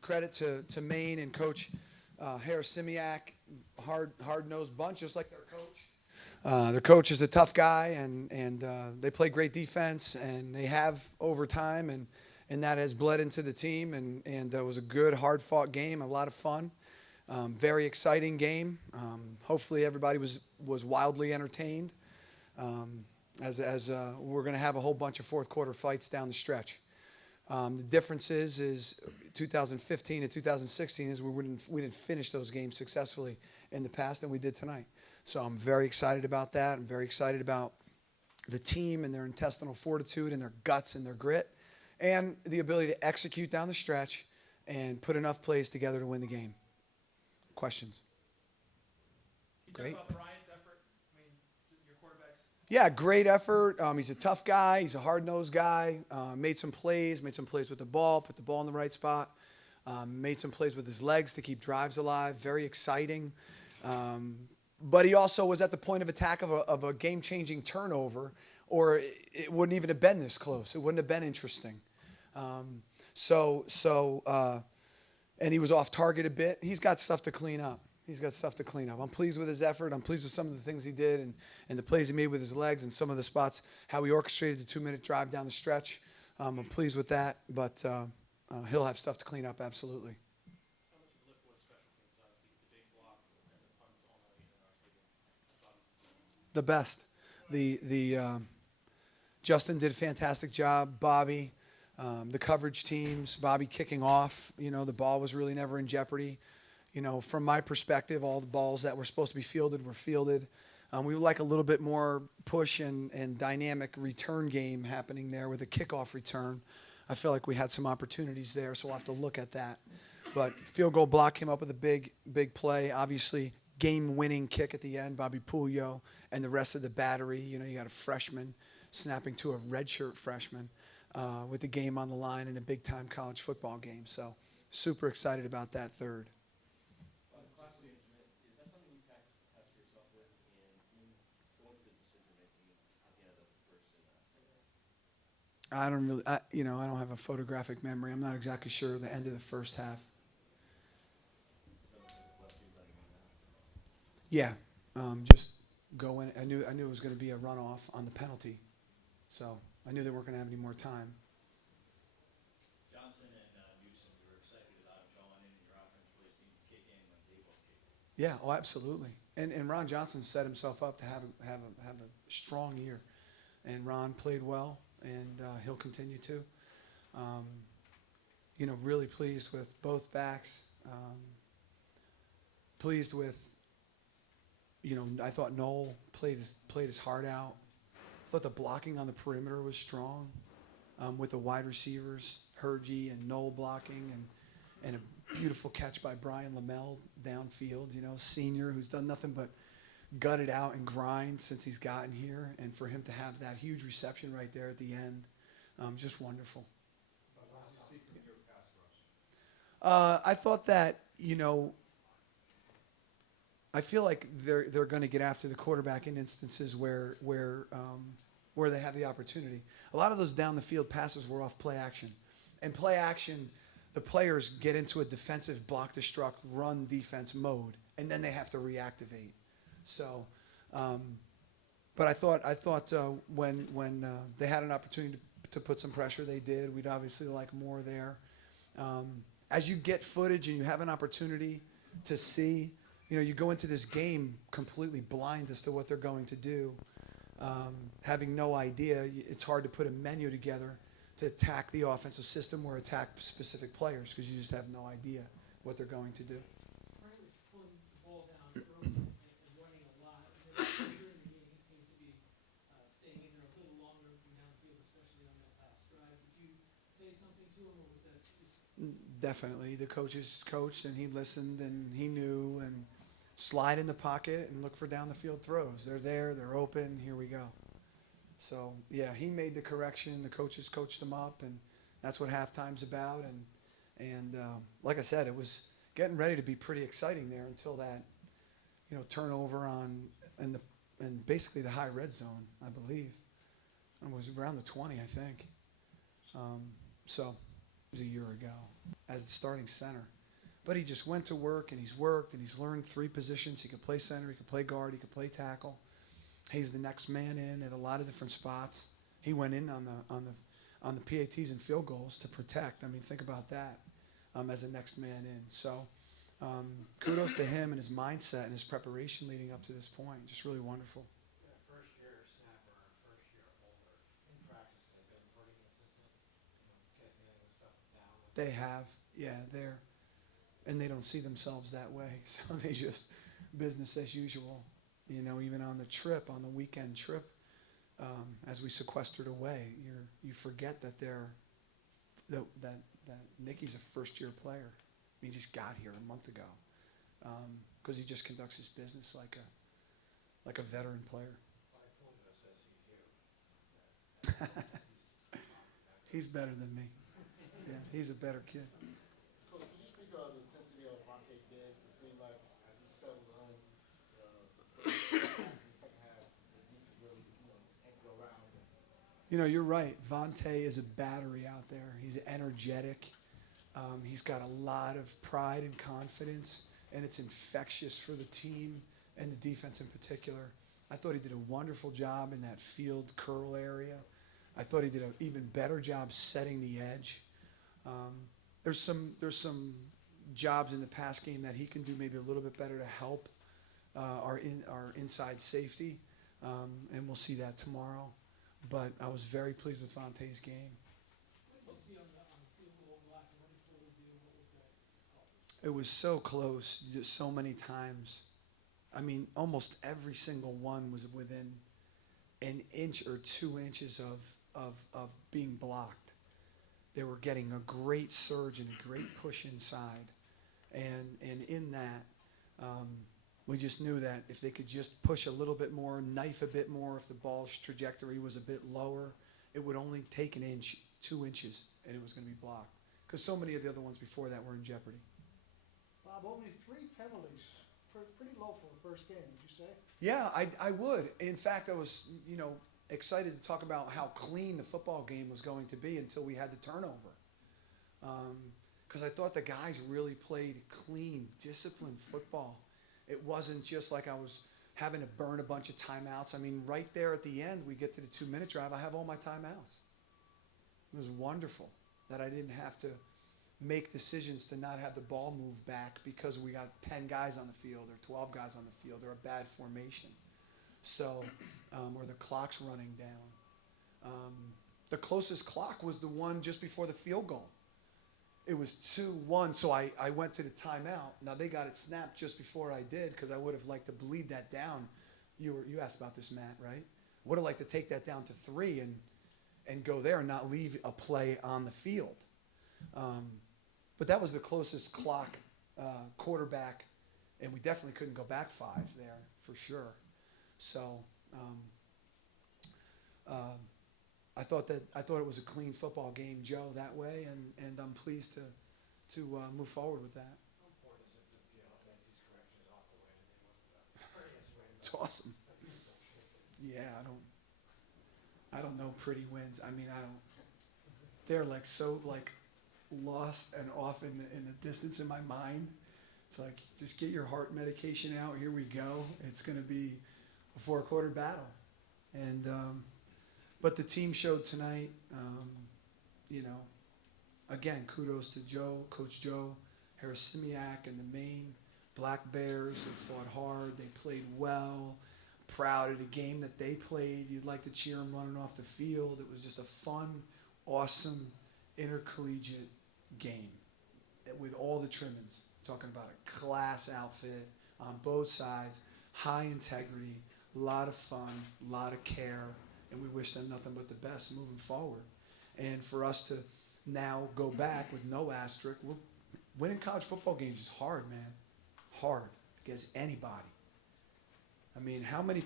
Credit to Maine and Coach Harris Simiak, hard-nosed bunch, just like their coach. Their coach is a tough guy, and they play great defense, and they have overtime, and that has bled into the team, and it was a good, hard-fought game, a lot of fun. Very exciting game. Hopefully everybody was wildly entertained, as we're going to have a whole bunch of fourth quarter fights down the stretch. The difference is 2015 and 2016 is we didn't finish those games successfully in the past, and we did tonight. So I'm very excited about that. I'm very excited about the team and their intestinal fortitude and their guts and their grit, and the ability to execute down the stretch and put enough plays together to win the game. Questions? Can you talk about Bryant's effort? I mean, your quarterback's... Yeah, great effort. He's a tough guy. He's a hard-nosed guy. Made some plays with the ball, put the ball in the right spot. Made some plays with his legs to keep drives alive. Very exciting. But he also was at the point of attack of a game-changing turnover, or it wouldn't even have been this close. It wouldn't have been interesting. And he was off target a bit. He's got stuff to clean up. I'm pleased with his effort. I'm pleased with some of the things he did and the plays he made with his legs and some of the spots, how he orchestrated the 2-minute drive down the stretch. I'm pleased with that, but he'll have stuff to clean up, absolutely. How much of a lift was special teams, obviously, the big block and the punts all night in our stadium? The best. Justin did a fantastic job. Bobby, the coverage teams, Bobby kicking off. The ball was really never in jeopardy. From my perspective, all the balls that were supposed to be fielded were fielded. We would like a little bit more push and dynamic return game happening there with a kickoff return. I feel like we had some opportunities there, so we'll have to look at that. But field goal block came up with a big play. Obviously, game-winning kick at the end, Bobby Puglio and the rest of the battery. You got a freshman snapping to a redshirt freshman with the game on the line in a big-time college football game. So super excited about that third. Is that something you test yourself with in going through the decision making at the end of the first and second? I don't have a photographic memory. I'm not exactly sure the end of the first half. Yeah, just go in. I knew it was going to be a runoff on the penalty, so I knew they weren't going to have any more time. Johnson and Newsom, you were excited about John in your offense really seemed to kick in when they both kicked in. Yeah, oh, absolutely. And Ron Johnson set himself up to have a strong year, and Ron played well, and he'll continue to. Really pleased with both backs. Pleased with. I thought Noel played his heart out. I thought the blocking on the perimeter was strong with the wide receivers, Hergy and Noel blocking, and a beautiful catch by Brian Lamel downfield, senior who's done nothing but gut it out and grind since he's gotten here. And for him to have that huge reception right there at the end, just wonderful. What did you see from your pass rush? I thought that, I feel like they're going to get after the quarterback in instances where they have the opportunity. A lot of those down the field passes were off play action, and play action, the players get into a defensive block destruct run defense mode, and then they have to reactivate. So, but I thought when they had an opportunity to put some pressure, they did. We'd obviously like more there. As you get footage and you have an opportunity to see. You go into this game completely blind as to what they're going to do, having no idea. It's hard to put a menu together to attack the offensive system or attack specific players because you just have no idea what they're going to do. Brian was pulling the ball down early and running a lot. And then during the game, he seemed to be staying in there a little longer from downfield, especially on that last drive. Did you say something to him, or was that just... Definitely. The coaches coached, and he listened, and he knew, and slide in the pocket and look for down the field throws. They're there. They're open. Here we go. So, yeah, he made the correction. The coaches coached him up, and that's what halftime's about. And like I said, it was getting ready to be pretty exciting there until that, turnover and basically the high red zone, I believe. It was around the 20, I think. So it was a year ago. as the starting center. But he just went to work, and he's worked, and he's learned 3 positions. He could play center, he could play guard, he could play tackle. He's the next man in at a lot of different spots. He went in on the PATs and field goals to protect. I mean, think about that, as a next man in. So kudos to him and his mindset and his preparation leading up to this point. Just really wonderful. First year snapper, first year holder, in practice, they've been pretty consistent, getting the stuff down. They have, yeah, and they don't see themselves that way. So they just business as usual. Even on the trip, on the weekend trip, as we sequestered away, you forget that that Nicky's a first year player. He just got here a month ago, because he just conducts his business like a veteran player. He's better than me. Yeah, he's a better kid. Coach, could you speak on the intensity of Vontae did? It seemed like as he settled in, the second half, the defense really, can't go around. You're right. Vontae is a battery out there. He's energetic. He's got a lot of pride and confidence, and it's infectious for the team and the defense in particular. I thought he did a wonderful job in that field curl area. I thought he did an even better job setting the edge. There's some jobs in the pass game that he can do maybe a little bit better to help our inside safety, and we'll see that tomorrow. But I was very pleased with Vontae's game. What did you see on the field goal block? What did Fuller do? What was that call? It was so close, just so many times. I mean, almost every single one was within an inch or 2 inches of being blocked. They were getting a great surge and a great push inside. And in that, we just knew that if they could just push a little bit more, knife a bit more, if the ball's trajectory was a bit lower, it would only take an inch, 2 inches, and it was going to be blocked. Because so many of the other ones before that were in jeopardy. Bob, only 3 penalties, pretty low for the first game, would you say? Yeah, I would. In fact, I was, excited to talk about how clean the football game was going to be until we had the turnover. Because I thought the guys really played clean, disciplined football. It wasn't just like I was having to burn a bunch of timeouts. I mean, right there at the end, we get to the 2-minute drive, I have all my timeouts. It was wonderful that I didn't have to make decisions to not have the ball move back because we got 10 guys on the field or 12 guys on the field or a bad formation. So, or the clock's running down. The closest clock was the one just before the field goal. It was 2-1, so I went to the timeout. Now, they got it snapped just before I did because I would have liked to bleed that down. You asked about this, Matt, right? Would have liked to take that down to 3 and go there and not leave a play on the field. But that was the closest clock quarterback, and we definitely couldn't go back 5 there for sure. So I thought it was a clean football game, Joe, that way, and I'm pleased to move forward with that. How important is it to be able to make these corrections off the way and what's It's awesome. Yeah, I don't know pretty wins. I mean, they're like so like lost and off in the distance in my mind. It's like, just get your heart medication out. Here we go. It's going to be a 4-quarter battle. And, but the team showed tonight, again, kudos to Joe, Coach Joe Harrisimiak and the Maine Black Bears. They fought hard. They played well. Proud of the game that they played. You'd like to cheer them running off the field. It was just a fun, awesome, intercollegiate game with all the trimmings. Talking about a class outfit on both sides, high integrity, a lot of fun, a lot of care, and we wish them nothing but the best moving forward. And for us to now go back with no asterisk, winning college football games is hard, man. Hard against anybody. I mean, how many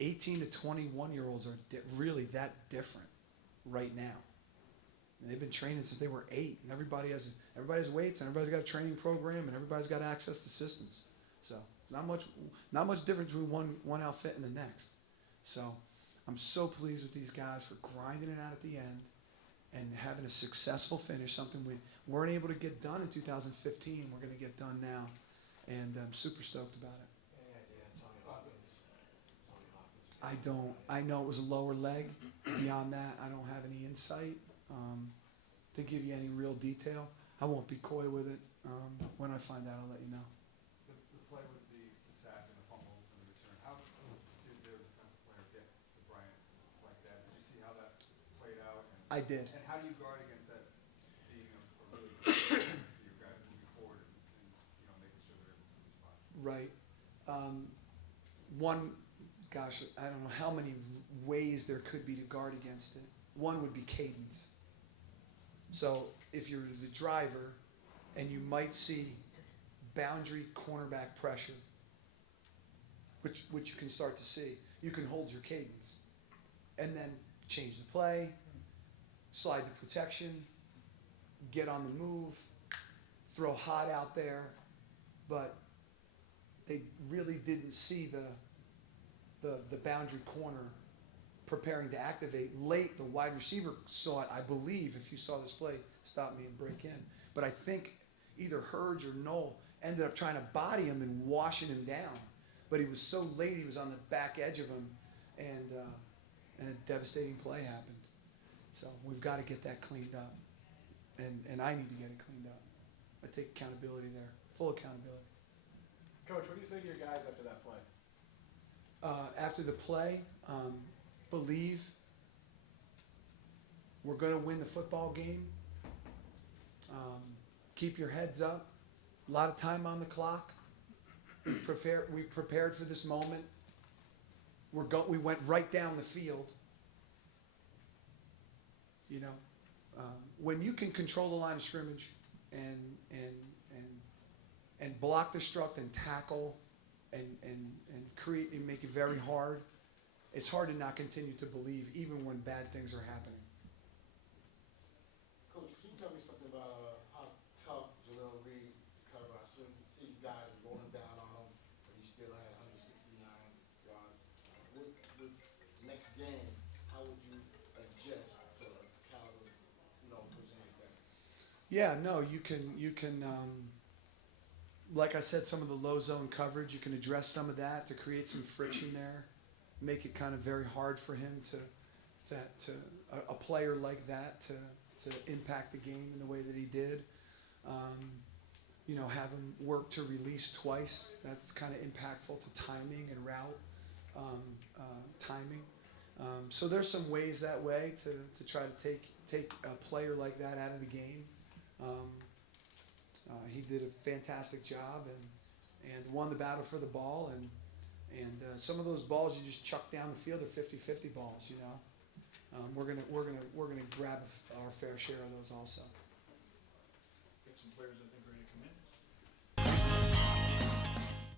18 to 21-year-olds are really that different right now? And they've been training since they were 8, and everybody has weights, and everybody's got a training program, and everybody's got access to systems. So not much difference between one outfit and the next. So I'm so pleased with these guys for grinding it out at the end and having a successful finish, something we weren't able to get done in 2015. We're going to get done now, and I'm super stoked about it. Any idea, Tony Hawkins? I know it was a lower leg. Beyond that, I don't have any insight to give you any real detail. I won't be coy with it. When I find out, I'll let you know. The play with the sack and the fumble and the return, how did their defensive player get to Bryant like that? Did you see how that played out? I did. And how do you guard against that being a really good for you guys moving forward and making sure they're able to respond? Right. I don't know how many ways there could be to guard against it. One would be cadence. So if you're the driver and you might see boundary cornerback pressure, which you can start to see, you can hold your cadence and then change the play, slide the protection, get on the move, throw hot out there, but they really didn't see the boundary corner preparing to activate. Late, the wide receiver saw it, I believe, if you saw this play, stop me and break in. But I think either Hurge or Knoll ended up trying to body him and washing him down. But he was so late, he was on the back edge of him, and a devastating play happened. So we've got to get that cleaned up. And I need to get it cleaned up. I take accountability there, full accountability. Coach, what do you say to your guys after that play? After the play, believe we're going to win the football game. Keep your heads up. A lot of time on the clock. We prepared for this moment. We went right down the field. When you can control the line of scrimmage and block the struct and tackle and create and make it very hard, it's hard to not continue to believe even when bad things are happening. Coach, can you tell me something about how tough Jaleel Reed cover? I see you guys rolling down on him, but he still had 169 yards. With next game, how would you adjust to a caliber, person like that? Yeah, no, you can. Like I said, some of the low zone coverage, you can address some of that to create some friction there, make it kind of very hard for him to a player like that to impact the game in the way that he did. Have him work to release twice. That's kind of impactful to timing and route timing. So there's some ways that way to try to take a player like that out of the game. He did a fantastic job and won the battle for the ball, and some of those balls you just chuck down the field are 50-50 balls. We're gonna grab our fair share of those also. Get some players in